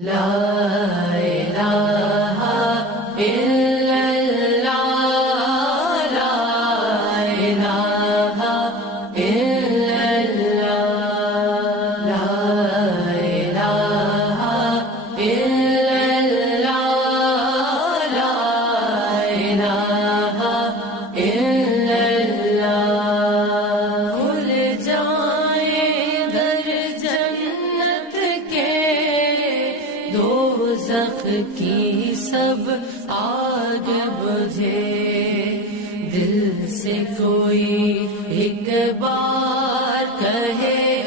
لا الہ الا اللہ، لا الہ الا اللہ، لا الہ الا اللہ، لا الہ الا اللہ۔ کھل جائیں در جنت کے، دوزخ کی سب آگ بجھے، دل سے کوئی ایک بار کہے